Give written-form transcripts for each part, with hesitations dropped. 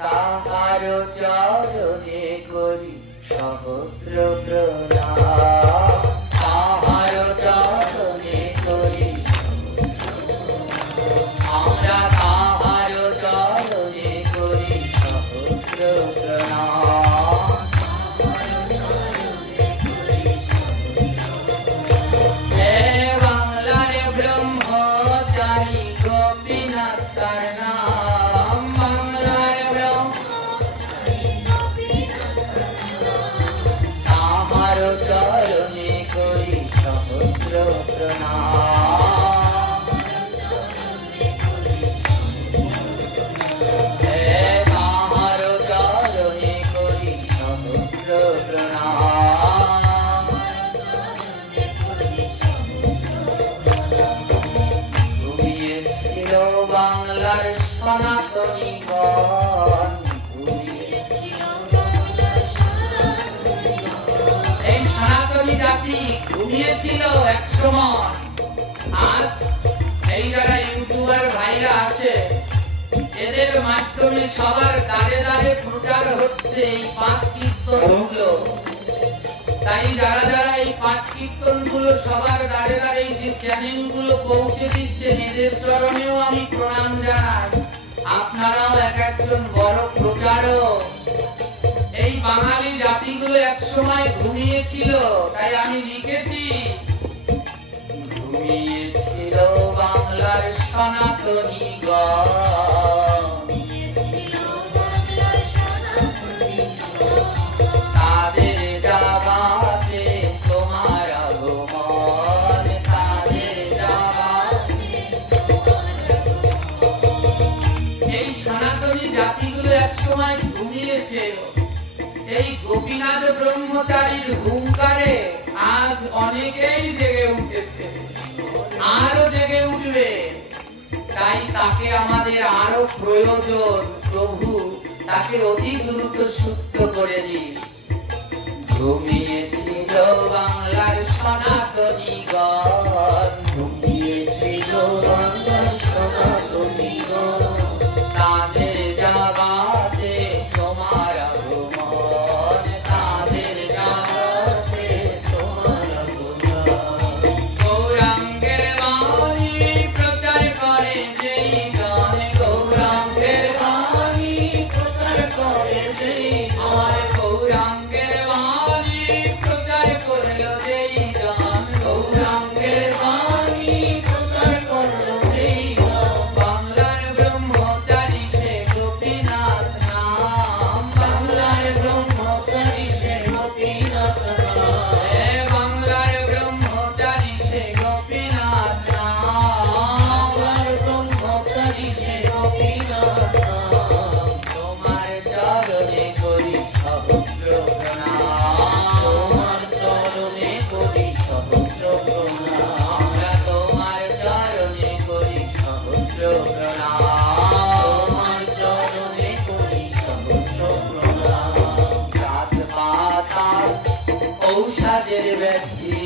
তাহার চরণে করি সহস্র প্রণাম, তাহার চরণে করি আমরা তাহার চরণে করি সহস্র প্রণাম। হে বাংলার ব্রহ্মচারী গোপীনাথ তার নাম, বাংলার তাহার চরণে করি সহস্র প্রণাম। হে তাহার চরণে করি সহস্র প্রণাম। ঘুমিয়েছিল বাংলার সনাতনীগণ, এই সনাতনী জাতি ঘুমিয়েছিল এক সময়। আর এই যারা ইউটিউবার ভাইরা আছে, এদের মাধ্যমে সবার দ্বারে দ্বারে প্রচার হচ্ছে এই পাঠ কীর্তনগুলো। তাই যারা যারা এই পাঠ কীর্তনগুলো সবার দ্বারে দ্বারে যে চ্যানেলগুলো পৌঁছে দিচ্ছেন, এদের চরণেও আমি প্রণাম জানাই। আপনারাও এক একজন বড় প্রচারক। এই বাঙালি জাতিগুলো এক সময় ঘুমিয়েছিল, তাই আমি লিখেছি ঘুমিয়েছিল বাংলার সনাতনীগণ, তাদের জাগাতে তোমার আগমন, তাদের জাগাতে। এই সনাতনী জাতিগুলো এক সময় ঘুমিয়েছে। এই গোপীনাথ ব্রহ্মচারীর হুঙ্কারে আজ অনেকেই জেগে উঠেছে, আরো জেগে উঠবে। তাই তাকে আমাদের আরো প্রয়োজন। প্রভু তাকে অতি দ্রুত সুস্থ করে দিন। ঘুমিয়েছিল বাংলার সনাতনীগণ, ঘুমিয়েছিল বাংলার সনাতনীগণ, তাদের জাগাতে তোমার আগমন, তাদের জাগাতে তোমার আগমন। গৌরাঙ্গের বাণী প্রচার করে যেই জন, গৌরাঙ্গের বাণী প্রচার করে যেই জন, গৌরাঙ্গের বাণী প্রচার করলো যেই জন, গৌরাঙ্গের বাণী প্রচার করলো যেই জন। বাংলার ব্রহ্মচারী সে গোপীনাথ নাম, বাংলার ব্রহ্মচারী সে গোপীনাথ নাম। হে বাংলার ব্রহ্মচারী সে গোপীনাথ নাম, বাংলার ব্রহ্মচারী সে গোপীনাথ নাম। তোমার চরণে করি সহস্র প্রণাম, তোমার চরণে করি সহস্র প্রণাম। আমরা তোমার চরণে করি সহস্র প্রণাম, তোমার চরণে করি সহস্র প্রণাম। জাত পাতার ঔষধের ব্যাধি,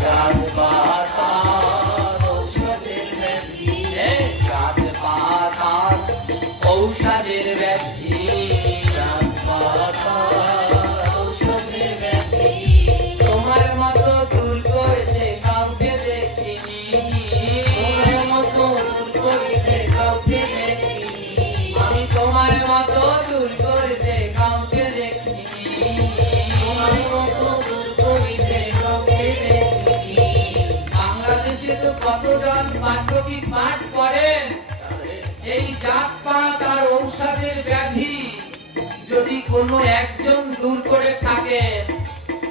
জাত পাতার ঔষধের ব্যাধি, জাত পাতার ঔষধের ব্যাধি, জাত পাতার ঔষধের ব্যাধি। তোমার মতো দূর করেছে কাউকে দেখিনি, তোমার মতো দূর করেছে কাউকে দেখিনি। আমি তোমার মতো দূর করেছে কাউকে দেখিনি, তোমার মতো দূর করেছে কাউকে দেখিনি। বাংলাদেশে তো কতজন পাঠকই পাঠ করেন এই জাত পাত আর ঔষধের ব্যাধি। যদি কোনো একজন দূর করে থাকে,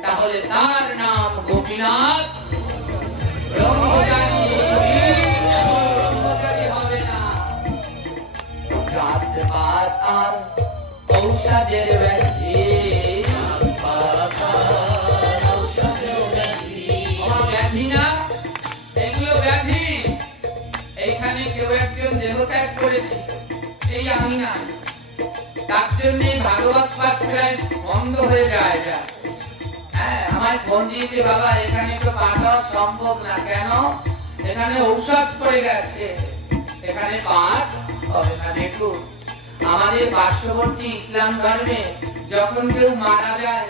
তাহলে তার নাম গোপীনাথ ব্রহ্মচারী। এমন ব্রহ্মচারী হবে না। জাত পাত আর ঔষধের ব্যাধি, জাত পাত আর ঔষধের ব্যাধি। আমার ব্যাধি না, এগুলো ব্যাধি। এইখানে কেউ একজন দেহত্যাগ করেছে, এই আমি না। তার জন্য ভাগবত পাঠ প্রায় বন্ধ হয়ে যায়। হ্যাঁ, আমার ফোন দিয়েছে, বাবা এখানে তো পাঠ সম্ভব না। কেন? এখানে ঔষধ পড়ে গেছে। সেখানে পাঠ হবে না। দেখুন আমাদের পার্শ্ববর্তী ইসলাম ধর্মে যখন কেউ মারা যায়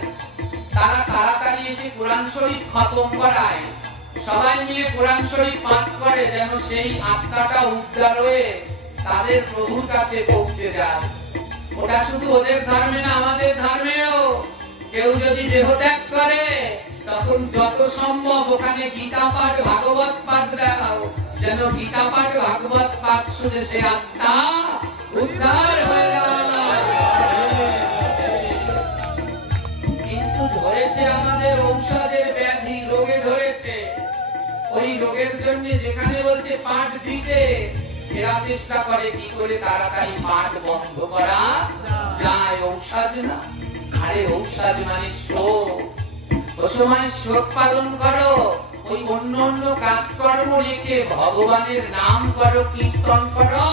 তারা তাড়াতাড়ি এসে কোরআন শরীফ খতম করায়, সবাই মিলে কোরআন শরীফ পাঠ করে যেন সেই আত্মাটা উদ্ধার হয়ে তাদের প্রভুর কাছে পৌঁছে যায়। ওটা শুধু ওদের ধর্মে না, আমাদের ধর্মেও কেউ যদি দেহত্যাগ করে তখন যত সম্ভব ওখানে গীতা পাঠ ভাগবত পাঠ দাও, যেন গীতা পাঠ ভাগবত পাঠ শুনে সে আত্মা উদ্ধার হয়ে যায়। কিন্তু ধরেছে আমাদের ঔষধের ব্যাধি, রোগে ধরেছে। ওই রোগের জন্য যেখানে বলছে পাঠ দিতে, এরা চেষ্টা করে কি করে তাড়াতাড়ি পাঠ বন্ধ করা যায়। ঔষধ না, আরে ঔষধ মানে শোক। ও সময় শোক পালন করো, ওই অন্য অন্য কাজকর্ম রেখে ভগবানের নাম করো, কীর্তন করো,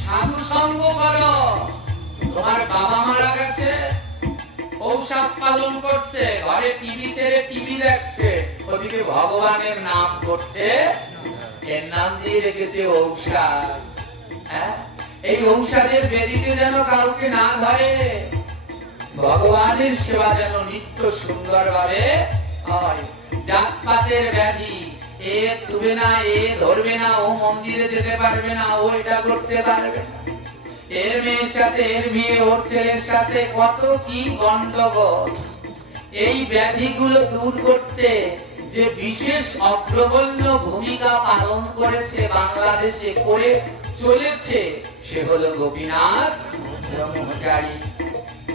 সাধু সঙ্গ করো। তোমার বাবা মারা গেছে, ঔষধ পালন করছে, ঘরে টিভি ছেড়ে টিভি দেখছে, ওদিকে ভগবানের নাম করছে, এর নাম দিয়ে রেখেছে ঔষধ। এই ঔষধের বেদিতে যেন কাউকে না ধরে, ভগবানের সেবা যেন নিত্য সুন্দর ভাবে হয়। জাতপাতের ব্যাধি, এ ছুবে না, এ ধরবে না, ও মন্দিরে যেতে পারবে না, ও এটা করতে পারবে না, এর মেয়ের সাথে এর মেয়ে, ওর ছেলের সাথে কত কি গন্ডগোল। এই ব্যাধিগুলো দূর করতে যে বিশেষ অগ্রগণ্য ভূমিকা পালন করেছে, বাংলাদেশে করে চলেছে, সে হলো গোপীনাথ ব্রহ্মচারী।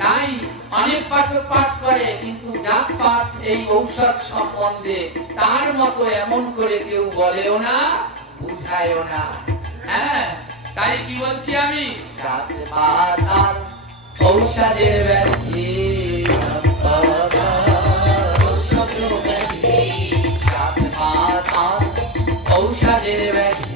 তাই অনেক পাঠক পাঠ করে, কিন্তু জাতপাত এই ঔষধ সম্বন্ধে তার মতো এমন করে কেউ বলেও না, বুঝায়ও না। হ্যাঁ, তাই কি বলছি আমি, জাতপাত আর ঔষধের ব্যাধি, জাতপাত আর ঔষধের ব্যাধি,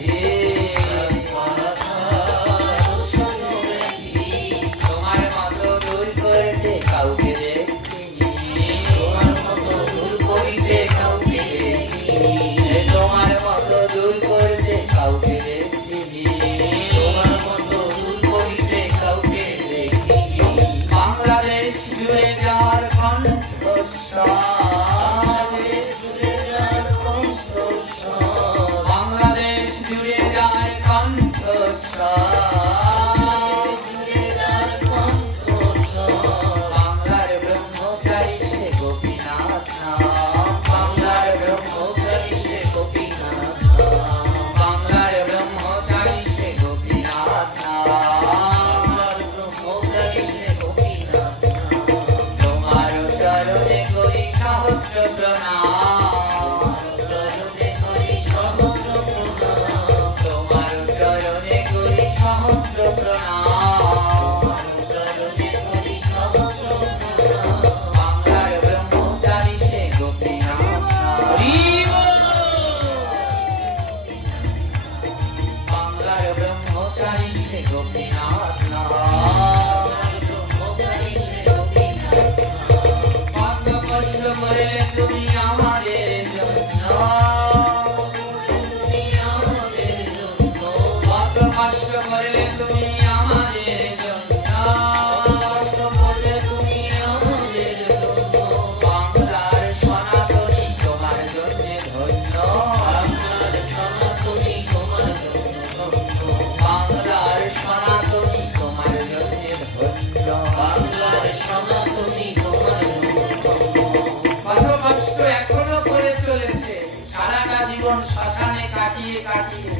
শ্মশানে কাটিয়ে কাটিয়ে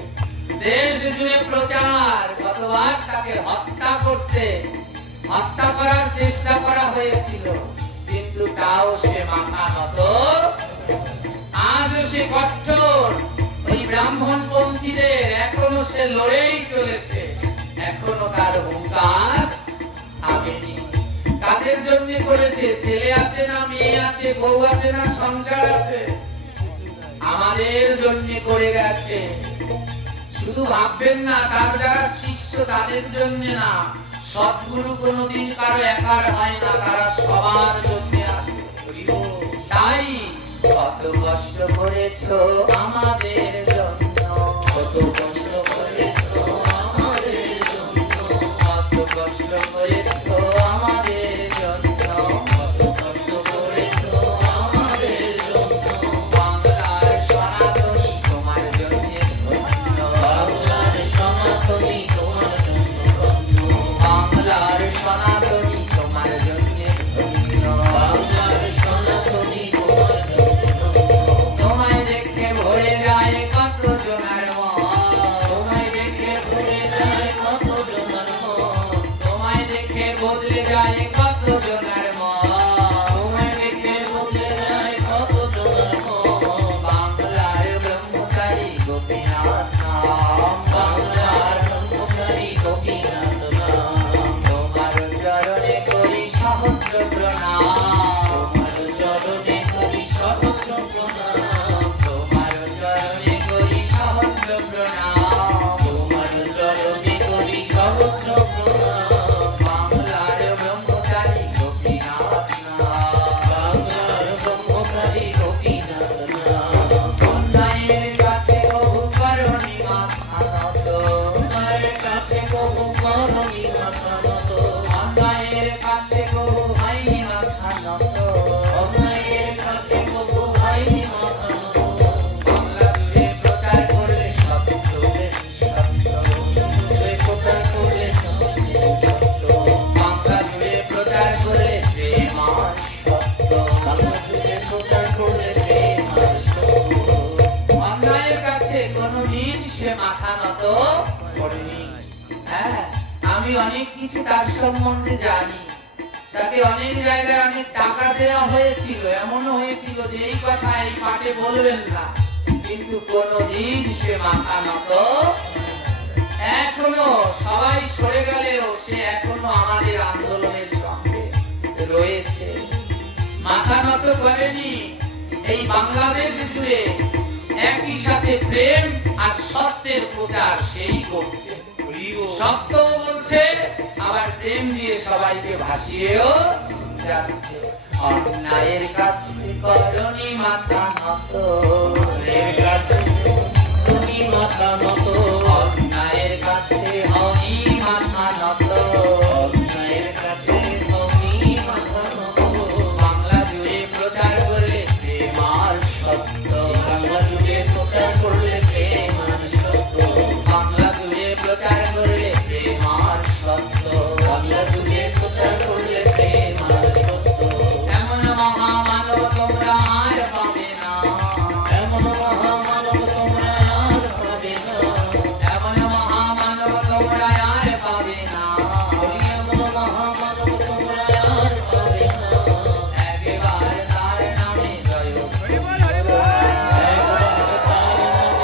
দেশ জুড়ে প্রচার, কতবার তাকে হত্যা করার চেষ্টা করা হয়েছিল, কিন্তু তাও সে মাথা নত। আজও সে কঠোর ওই ব্রাহ্মণ পন্থীদের, এখনো সে লড়েই চলেছে, এখনো তার হুঙ্কার থামেনি। কাদের জন্য করেছে? ছেলে আছে না মেয়ে আছে, বউ আছে না সংসার আছে, আমাদের জন্য করে গেছে। শুধু ভাববেন না তার যারা শিষ্য তাদের জন্য না, সদ্গুরু কোনদিন কারো একার হয় না, তারা সবার জন্য আসে। তাই কত কষ্ট করেছো আমাদের জন্য, কত কষ্ট করেছো হ্যাঁ, আমি অনেক কিছু তার সম্বন্ধে জানি। তাকে অনেক জায়গায় অনেক টাকা দেওয়া হয়েছিল, এমনও হয়েছিল যে এই কথা এই পাঠে বলবেন না, কিন্তু কোনদিন সে মাথা নত। এখনো সবাই সরে গেলেও সে এখনো আমাদের আন্দোলনের সঙ্গে রয়েছে, মাথা নত করেনি। এই বাংলাদেশ জুড়ে একই সাথে প্রেম আর সত্যের প্রচার সেই করছে, সত্য বলছে, আবার প্রেম দিয়ে সবাইকে ভাসিয়েও যাচ্ছে। অন্যায়ের কাছে করনি মাথা নত, অন্যায়ের কাছে হনি মাথা নত, অন্যায়ের কাছে হনি মাথা নত, অন্যায়ের কাছে হনি মাথা নত। বাংলা জুড়ে প্রচার করলে প্রেম আর সত্য, বাংলা জুড়ে প্রচার করলে প্রেম আর সত্য, বাংলা জুড়ে প্রচার করলে প্রেম আর সত্য, বাংলা জুড়ে প্রচার করলে প্রেম আর সত্য। এমন মহামানব তোমরা আর পাবে না, এমন মহামানব তোমরা আর পাবে না, এমন মহামানব তোমরা আর পাবে না, এমন মহামানব তোমরা আর পাবে না। একবার তার নামে জয়, একবার তার নামে